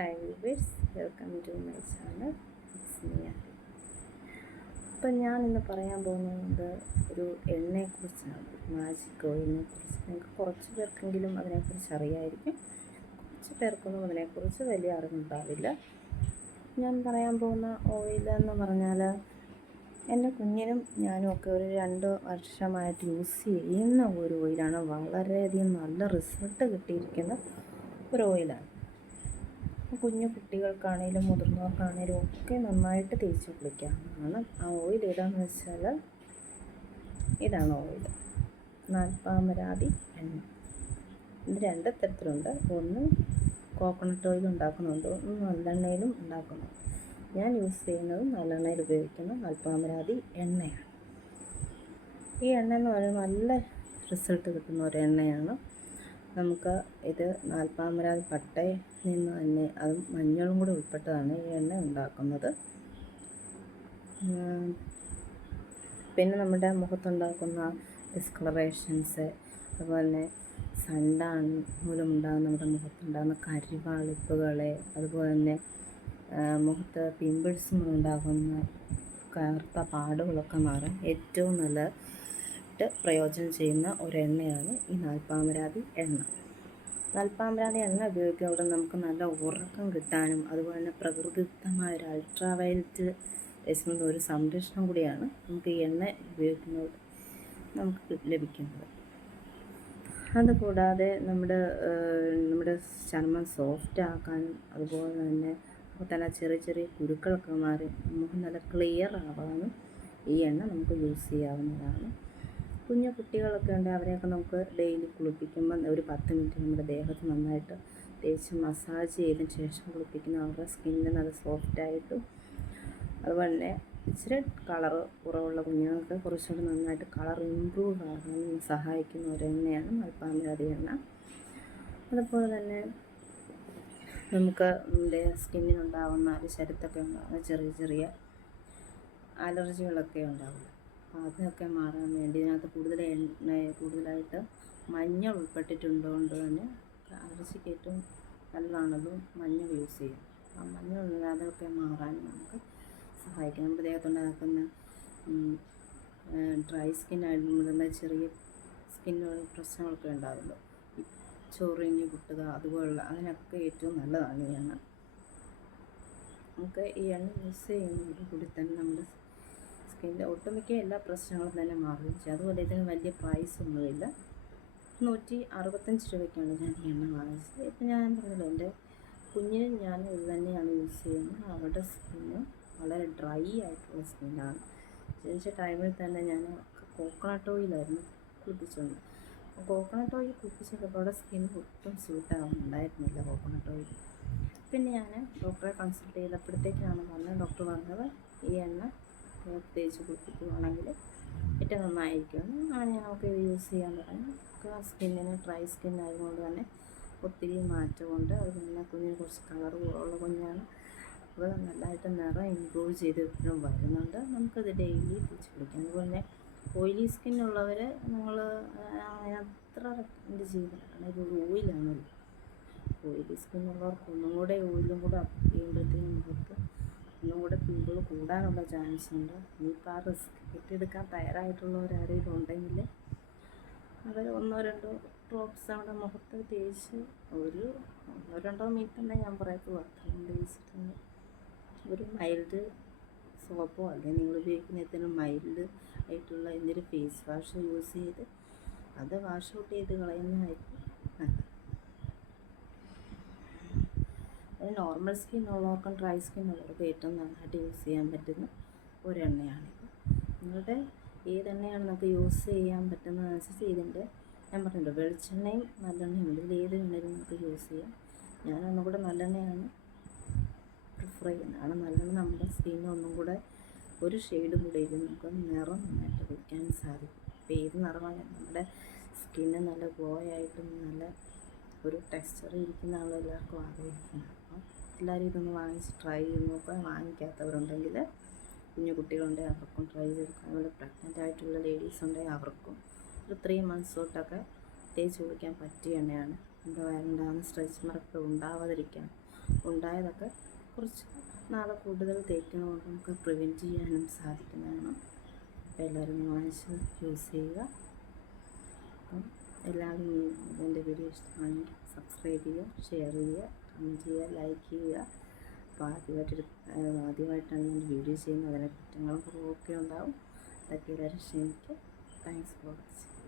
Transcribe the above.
Hi viewers welcome to my channel me appam ഞാൻ ഇന്ന് പറയാൻ പോകുന്നത് ഒരു എണ്ണയെക്കുറിച്ചാണ് മാജിക് ഓയിലിനെ കുറിച്ച് നിങ്ങൾക്ക് കുറച്ച് പേർക്കെങ്കിലും അതിനെക്കുറിച്ച് അറിയായിരിക്കും. കുറച്ച് പേർക്കൊന്നും അതിനെക്കുറിച്ച് വലിയ അറിവുണ്ടാവില്ല. ഞാൻ പറയാൻ പോകുന്ന ഓയിൽ എന്ന് പറഞ്ഞാൽ എന്റെ കുഞ്ഞിനും ഞാനും ഒക്കെ ഒരു രണ്ട് വർഷമായിട്ട് യൂസ് ചെയ്യുന്ന ഒരു ഓയിലാണ് വളരെയധികം നല്ല റിസൾട്ട് കിട്ടിയിരിക്കുന്ന ഒരു ഓയിലാണ് കുഞ്ഞു കുട്ടികൾക്കാണേലും മുതിർന്നവർക്കാണേലും ഒക്കെ നന്നായിട്ട് തേച്ച് കുളിക്കാവുന്നതാണ് ആ ഓയിൽ ഏതാണെന്ന് വെച്ചാൽ ഇതാണ് ഓയിൽ. നാൽപ്പാമരാതി എണ്ണ. ഇത് രണ്ട് തരത്തിലുണ്ട്. ഒന്ന് കോക്കനട്ട് ഓയിൽ ഉണ്ടാക്കുന്നുണ്ട്. ഒന്ന് നല്ലെണ്ണയിലും ഉണ്ടാക്കുന്നുണ്ട്. ഞാൻ യൂസ് ചെയ്യുന്നത് നല്ലെണ്ണയിൽ ഉപയോഗിക്കുന്ന നാൽപ്പാമരാതി എണ്ണയാണ്. ഈ എണ്ണ എന്ന് പറയുന്നത് നല്ല റിസൾട്ട് കിട്ടുന്ന ഒരു എണ്ണയാണ്. നമുക്ക് ഇത് നാൽപ്പാമരാതി പട്ടയിൽ നിന്ന് തന്നെ അതും മഞ്ഞളും കൂടെ ഉൾപ്പെട്ടതാണ് ഈ എണ്ണ ഉണ്ടാക്കുന്നത്. പിന്നെ നമ്മുടെ മുഖത്തുണ്ടാക്കുന്ന ഡിസ്കളറേഷൻസ് അതുപോലെ തന്നെ സണ്ടാൺ മൂലമുണ്ടാകുന്ന നമ്മുടെ മുഖത്തുണ്ടാകുന്ന കരിവാളിപ്പുകളെ അതുപോലെ തന്നെ മുഖത്ത് പിമ്പിൾസ് ഉണ്ടാകുന്ന കറുത്ത പാടുകളൊക്കെ മാറാൻ ഏറ്റവും നല്ല പ്രയോജനം ചെയ്യുന്ന ഒരു എണ്ണയാണ് ഈ നാൽപ്പാമരാതി എണ്ണ. നാൽപ്പാമരാതി എണ്ണ ഉപയോഗിക്കുമ്പോൾ നമുക്ക് നല്ല ഉറക്കം കിട്ടാനും അതുപോലെ തന്നെ പ്രകൃതിദത്തമായ ഒരു അൾട്രാ വയലറ്റ് രശ്മിയുടെ ഒരു സംരക്ഷണം കൂടിയാണ് നമുക്ക് ഈ എണ്ണ ഉപയോഗിക്കുന്നത് നമുക്ക് ലഭിക്കുന്നത്. അതുകൂടാതെ നമ്മുടെ നമ്മുടെ ചർമ്മം സോഫ്റ്റ് ആക്കാനും അതുപോലെ തന്നെ തന്നെ ചെറിയ ചെറിയ കുരുക്കളൊക്കെ മാറി നമുക്ക് നല്ല ക്ലിയർ ആവാനും ഈ എണ്ണ നമുക്ക് യൂസ് ചെയ്യാവുന്നതാണ്. കുഞ്ഞു കുട്ടികളൊക്കെ ഉണ്ട് അവരെയൊക്കെ നമുക്ക് ഡെയിലി കുളിപ്പിക്കുമ്പോൾ ഒരു പത്ത് മിനിറ്റ് നമ്മുടെ ദേഹത്ത് നന്നായിട്ട് തേച്ച് മസാജ് ചെയ്തതിന് ശേഷം കുളിപ്പിക്കുന്ന അവരുടെ സ്കിന്ന് നല്ല സോഫ്റ്റായിട്ടും അതുപോലെ തന്നെ ഇച്ചിരി കളർ കുറവുള്ള കുഞ്ഞുങ്ങൾക്ക് കുറച്ചുകൂടി നന്നായിട്ട് കളർ ഇമ്പ്രൂവ് ആകാൻ സഹായിക്കുന്ന ഒരു എണ്ണയാണ് മൽപ്പാമരാതി എണ്ണ. അതുപോലെ തന്നെ നമുക്ക് സ്കിന്നിനുണ്ടാകുന്ന ഒരു ശരത്തൊക്കെ ഉണ്ടാകുന്ന ചെറിയ ചെറിയ അലർജികളൊക്കെ ഉണ്ടാകും അപ്പോൾ അതൊക്കെ മാറാൻ വേണ്ടി ഇതിനകത്ത് കൂടുതൽ എണ്ണ കൂടുതലായിട്ട് മഞ്ഞൾ ഉൾപ്പെട്ടിട്ടുണ്ടോണ്ട് തന്നെ അലർജിക്ക് ഏറ്റവും നല്ലതാണത് മഞ്ഞൾ യൂസ് ചെയ്യും ആ മഞ്ഞൾ അതൊക്കെ മാറാൻ നമുക്ക് സഹായിക്കും നമ്മുടെ ദേഹത്തുണ്ടാക്കുന്ന ഡ്രൈ സ്കിൻ നമ്മുടെ ചെറിയ സ്കിന്നുള്ള പ്രശ്നങ്ങളൊക്കെ ഉണ്ടാകുമല്ലോ ചൊറിഞ്ഞ് കുട്ടുക അതുപോലുള്ള അതിനൊക്കെ ഏറ്റവും നല്ലതാണ് ഈ എണ്ണ. നമുക്ക് ഈ എണ്ണ യൂസ് ചെയ്യുന്നതോട് കൂടി തന്നെ നമ്മുടെ സ്കിന്നിന്റെ ഒട്ടുമിക്ക എല്ലാ പ്രശ്നങ്ങളും തന്നെ മാറുകയും ചെയ്യും. അതുപോലെ ഇതിന് വലിയ പ്രൈസ് ഒന്നുമില്ല. നൂറ്റി അറുപത്തഞ്ച് രൂപയ്ക്കാണ് ഞാൻ ഈ എണ്ണ വാങ്ങിച്ചത്. ഇപ്പം ഞാൻ പറഞ്ഞല്ലോ എന്റെ കുഞ്ഞിന് ഞാൻ ഇത് തന്നെയാണ് യൂസ് ചെയ്യുന്നത്. അവരുടെ സ്കിന്ന് വളരെ ഡ്രൈ ആയിട്ടുള്ള സ്കിന്നാണ്. ജനിച്ച ടൈമിൽ തന്നെ ഞാൻ കോക്കനട്ട് ഓയിലായിരുന്നു കുളിപ്പിച്ചുകൊണ്ട് കോക്കനട്ട് ഓയിൽ കുളിപ്പിച്ചപ്പോൾ അവിടെ സ്കിൻ ഒട്ടും സ്യൂട്ട് ആവുന്നുണ്ടായിരുന്നില്ല കോക്കനട്ട് ഓയിൽ. പിന്നെ ഞാൻ ഡോക്ടറെ കൺസൾട്ട് ചെയ്തപ്പോഴത്തേക്കാണ് പറഞ്ഞത് ഡോക്ടർ പറഞ്ഞത് ഈ എണ്ണ തേച്ച് കുളിപ്പിക്കുകയാണെങ്കിൽ ഏറ്റവും നന്നായിരിക്കും അങ്ങനെ ഞാൻ നമുക്ക് യൂസ് ചെയ്യാൻ പറഞ്ഞു സ്കിന്നിന് ഡ്രൈ സ്കിൻ ആയതുകൊണ്ട് തന്നെ ഒത്തിരി മാറ്റമുണ്ട്. അതുപോലെ കുഞ്ഞിന് കുറച്ച് കളർ കുറവുള്ള കുഞ്ഞാണ്. അപ്പോൾ നല്ലതായിട്ട് നിറം ഇമ്പ്രൂവ് ചെയ്ത് ഇപ്പോഴും വരുന്നുണ്ട്. നമുക്കത് ഡെയിലി തേച്ച് പിടിക്കാം. അതുപോലെ ഓയിലി സ്കിന്നുള്ളവർ നിങ്ങൾ അത്ര റെക്കമെൻഡ് ചെയ്തിട്ടാണ് ഇത് ഓയിലാണല്ലോ ഓയിലി സ്കിന്നുള്ളവർക്ക് ഒന്നും കൂടെ ഓയിലും കൂടെ അപ്ലൈ ചെയ്യുമ്പോഴത്തേക്കും മുഖത്ത് ഒന്നും കൂടെ പിമ്പിൾ കൂടാനുള്ള ചാൻസ് ഉണ്ട്. ഇനിയിപ്പോൾ ആ റിസ്ക് കെട്ടിയെടുക്കാൻ തയ്യാറായിട്ടുള്ളവരാരെങ്കിലും ഉണ്ടെങ്കിൽ അവർ ഒന്നോ രണ്ടോ ഡ്രോപ്സ് നമ്മുടെ മുഖത്ത് തേച്ച് ഒരു ഒന്നോ രണ്ടോ മിനിറ്റ് തന്നെ ഞാൻ പറയത്തുള്ളൂ വർത്തമാനം തേച്ചിട്ടുണ്ട് ഒരു മൈൽഡ് സോപ്പോ അല്ലെങ്കിൽ നിങ്ങൾ ഉപയോഗിക്കുന്ന എന്തെങ്കിലും മൈൽഡ് ആയിട്ടുള്ള എന്തെങ്കിലും ഫേസ് വാഷ് യൂസ് ചെയ്ത് അത് വാഷ് ഔട്ട് ചെയ്ത് കളയുന്നതായിരിക്കും നോർമൽ സ്കിൻ ഉള്ളവർക്കും ഡ്രൈ സ്കിൻ ഉള്ളവർക്കും ഏറ്റവും നന്നായിട്ട് യൂസ് ചെയ്യാൻ പറ്റുന്ന ഒരു എണ്ണയാണിത് നിങ്ങളുടെ ഏതെണ്ണയാണ് നമുക്ക് യൂസ് ചെയ്യാൻ പറ്റുന്നതനുസരിച്ച് ഇതിന്റെ ഞാൻ പറഞ്ഞല്ലോ വെളിച്ചെണ്ണയും നല്ലെണ്ണയും ഇതിൽ ഏത് എണ്ണയും നമുക്ക് യൂസ് ചെയ്യാം. ഞാൻ ഒന്നും കൂടെ നല്ലെണ്ണയാണ് പ്രിഫർ ചെയ്യുന്നത്. ചെയ്യുന്നതാണ് നല്ലെണ്ണ നമ്മുടെ സ്കിന്നിന് ഒന്നും കൂടെ ഒരു ഷെയ്ഡും കൂടെ ഇത് നമുക്ക് നിറം നന്നായിട്ട് വയ്ക്കാൻ സാധിക്കും. അപ്പോൾ ഏത് നിറമാണ് നമ്മുടെ സ്കിന്ന് നല്ല ഗ്ലോ ആയിട്ടും നല്ല ഒരു ടെക്സ്ചർ ഇരിക്കുന്നതാണ് എല്ലാവർക്കും ആഗ്രഹിക്കുന്നത് അപ്പം എല്ലാവരും ഇതൊന്ന് വാങ്ങിച്ച് ട്രൈ ചെയ്ത് നോക്കുക. വാങ്ങിക്കാത്തവരുണ്ടെങ്കിൽ കുഞ്ഞു കുട്ടികളുണ്ട് അവർക്കും ട്രൈ ചെയ്തെടുക്കാം അതുപോലെ പ്രഗ്നന്റ് ആയിട്ടുള്ള ലേഡീസ് ഉണ്ടെങ്കിൽ അവർക്കും. ഒരു ത്രീ മന്ത്സ് തൊട്ടൊക്കെ തേച്ച് കുളിക്കാൻ പറ്റിയ എണ്ണയാണ്. എന്റെ വയറുണ്ടാകുന്ന സ്ട്രെച്ച് മാർക്ക് ഉണ്ടാവാതിരിക്കാൻ. ഉണ്ടായതൊക്കെ കുറച്ച് നാളെ കൂടുതൽ തേക്കുന്നതുകൊണ്ട് നമുക്ക് പ്രിവെന്റ് ചെയ്യാനും സാധിക്കുന്നതാണ്. അപ്പോൾ എല്ലാവരും വാങ്ങിച്ച് യൂസ് ചെയ്യുക. അപ്പം എല്ലാവരും എന്റെ വീഡിയോ ഇഷ്ടമാണെങ്കിൽ സബ്സ്ക്രൈബ് ചെയ്യുക ഷെയർ ചെയ്യുക കമന്റ് ചെയ്യുക ലൈക്ക് ചെയ്യുക. അപ്പോൾ ആദ്യമായിട്ടൊരു ആദ്യമായിട്ടാണ് ഞാൻ വീഡിയോ ചെയ്യുന്നത്. അതിനെ കുറ്റങ്ങളും കുറവൊക്കെ ഉണ്ടാവും. അതൊക്കെ എല്ലാവരും ക്ഷമിക്കുക. Thanks for watching